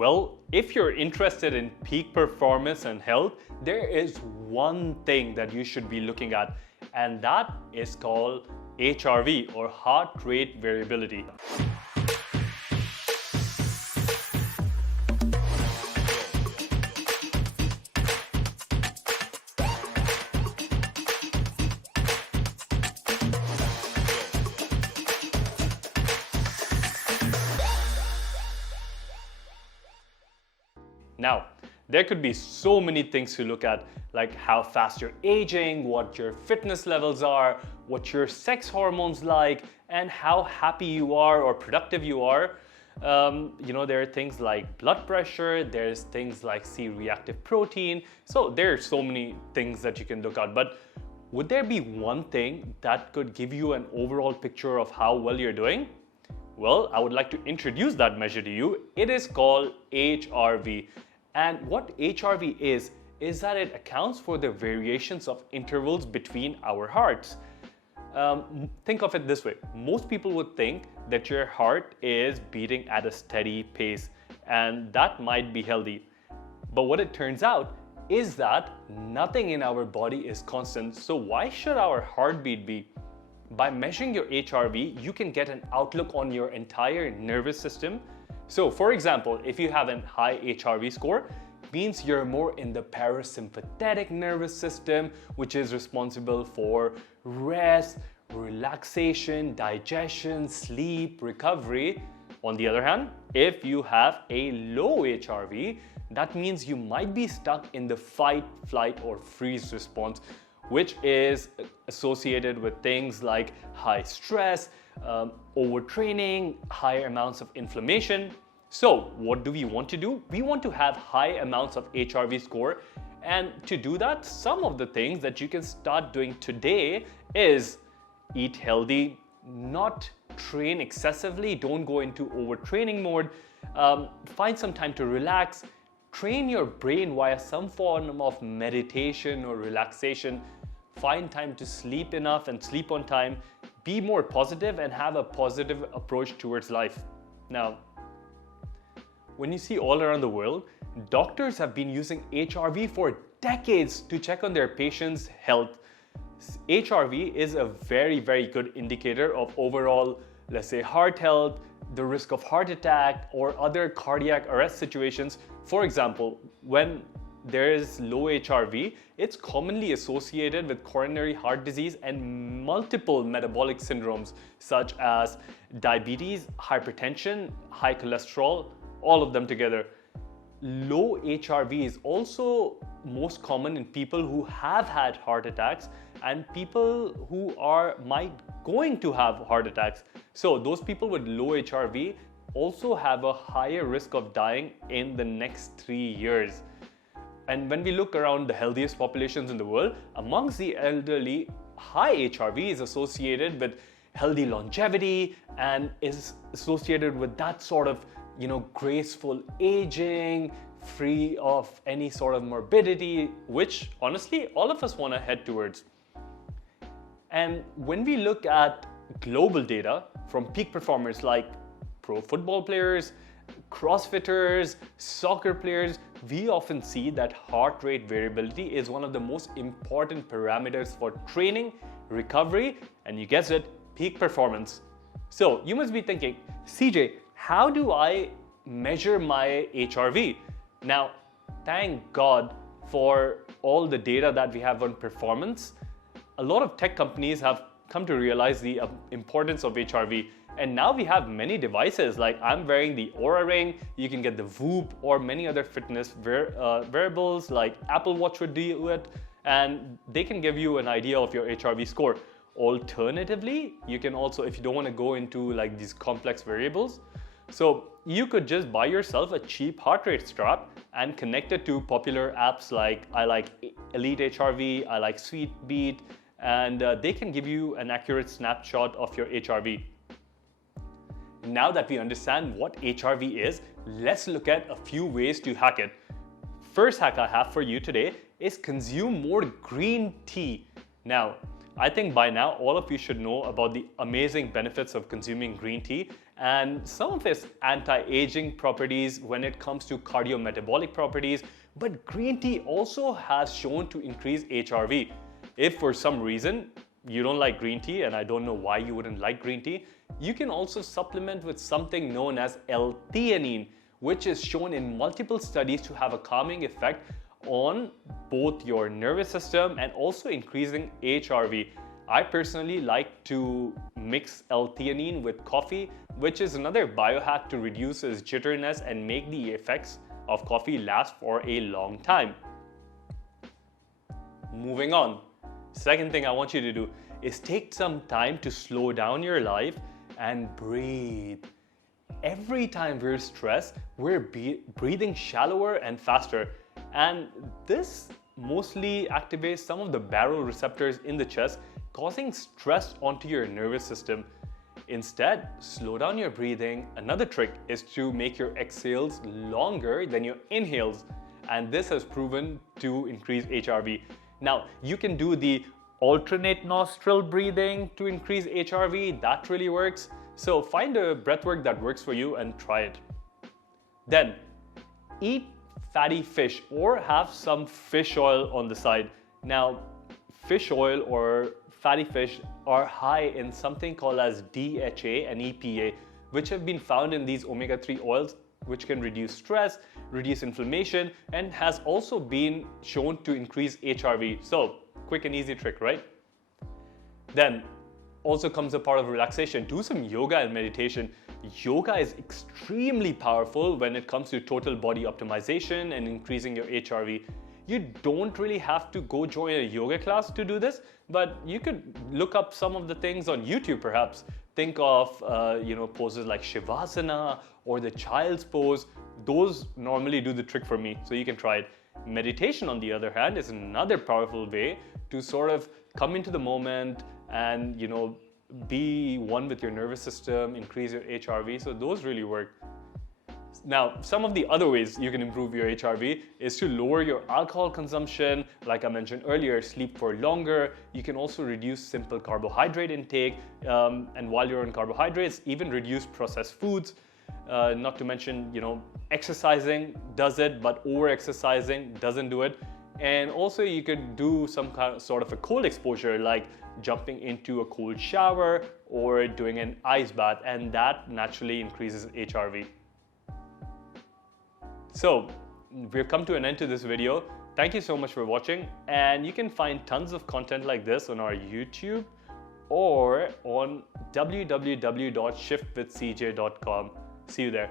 Well, if you're interested in peak performance and health, there is one thing that you should be looking at, and that is called HRV, or heart rate variability. Now, there could be so many things to look at, like how fast you're aging, what your fitness levels are, what your sex hormones like, and how happy you are or productive you are. There are things like blood pressure, there's things like C-reactive protein. So there are so many things that you can look at. But would there be one thing that could give you an overall picture of how well you're doing? Well, I would like to introduce that measure to you. It is called HRV. And what HRV is that it accounts for the variations of intervals between our hearts. Think of it this way. Most people would think that your heart is beating at a steady pace, and that might be healthy. But what it turns out is that nothing in our body is constant. So why should our heartbeat be? By measuring your HRV, you can get an outlook on your entire nervous system. So for example, if you have a high HRV score, means you're more in the parasympathetic nervous system, which is responsible for rest, relaxation, digestion, sleep, recovery. On the other hand, if you have a low HRV, that means you might be stuck in the fight, flight, or freeze response, which is associated with things like high stress, overtraining, higher amounts of inflammation. So what do we want to do? We want to have high amounts of HRV score. And to do that, some of the things that you can start doing today is eat healthy, not train excessively, don't go into overtraining mode, find some time to relax, train your brain via some form of meditation or relaxation, find time to sleep enough and sleep on time, be more positive and have a positive approach towards life. Now, when you see all around the world, doctors have been using HRV for decades to check on their patients' health. HRV is a very, very good indicator of overall, let's say, heart health, the risk of heart attack, or other cardiac arrest situations. For example, when there is low HRV, it's commonly associated with coronary heart disease and multiple metabolic syndromes such as diabetes, hypertension, high cholesterol, all of them together. Low HRV is also most common in people who have had heart attacks and people who might going to have heart attacks. So those people with low HRV also have a higher risk of dying in the next 3 years. And when we look around the healthiest populations in the world, amongst the elderly, high HRV is associated with healthy longevity and is associated with that sort of graceful aging, free of any sort of morbidity, which honestly all of us want to head towards. And when we look at global data from peak performers like pro football players, CrossFitters, soccer players, we often see that heart rate variability is one of the most important parameters for training, recovery, and you guessed it, peak performance. So you must be thinking, CJ, how do I measure my HRV? Now, thank God for all the data that we have on performance. A lot of tech companies have come to realize the importance of HRV. And now we have many devices, like I'm wearing the Oura Ring, you can get the Whoop or many other fitness wearables like Apple Watch would do it, and they can give you an idea of your HRV score. Alternatively, you can also, if you don't want to go into like these complex variables, so you could just buy yourself a cheap heart rate strap and connect it to popular apps like I like Elite HRV, I like Sweetbeat, and they can give you an accurate snapshot of your HRV. Now that we understand what HRV is, let's look at a few ways to hack it. First hack I have for you today is consume more green tea. Now, I think by now all of you should know about the amazing benefits of consuming green tea and some of its anti-aging properties when it comes to cardiometabolic properties. But green tea also has shown to increase HRV. If for some reason you don't like green tea, and I don't know why you wouldn't like green tea, you can also supplement with something known as L-theanine, which is shown in multiple studies to have a calming effect on both your nervous system and also increasing HRV. I personally like to mix L-theanine with coffee, which is another biohack to reduce its jitteriness and make the effects of coffee last for a long time. Moving on. Second thing I want you to do is take some time to slow down your life and breathe. Every time we're stressed, we're breathing shallower and faster. And this mostly activates some of the baroreceptors in the chest, causing stress onto your nervous system. Instead, slow down your breathing. Another trick is to make your exhales longer than your inhales. And this has proven to increase HRV. Now, you can do the alternate nostril breathing to increase HRV. That really works. So find a breathwork that works for you and try it. Then, eat fatty fish or have some fish oil on the side. Now, fish oil or fatty fish are high in something called as DHA and EPA, which have been found in these omega-3 oils, which can reduce stress, reduce inflammation, and has also been shown to increase HRV. So, quick and easy trick, right? Then, also comes a part of relaxation. Do some yoga and meditation. Yoga is extremely powerful when it comes to total body optimization and increasing your HRV. You don't really have to go join a yoga class to do this, but you could look up some of the things on YouTube perhaps. Think of poses like Shavasana or the child's pose. Those normally do the trick for me, so you can try it. Meditation, on the other hand, is another powerful way to sort of come into the moment and be one with your nervous system, increase your HRV. So those really work. Now, some of the other ways you can improve your HRV is to lower your alcohol consumption. Like I mentioned earlier, sleep for longer. You can also reduce simple carbohydrate intake. And while you're on carbohydrates, even reduce processed foods. Not to mention, exercising does it, but over-exercising doesn't do it. And also you could do some sort of a cold exposure, like jumping into a cold shower or doing an ice bath, and that naturally increases HRV. So we've come to an end to this video. Thank you so much for watching, and you can find tons of content like this on our YouTube or on www.shiftwithcj.com. See you there.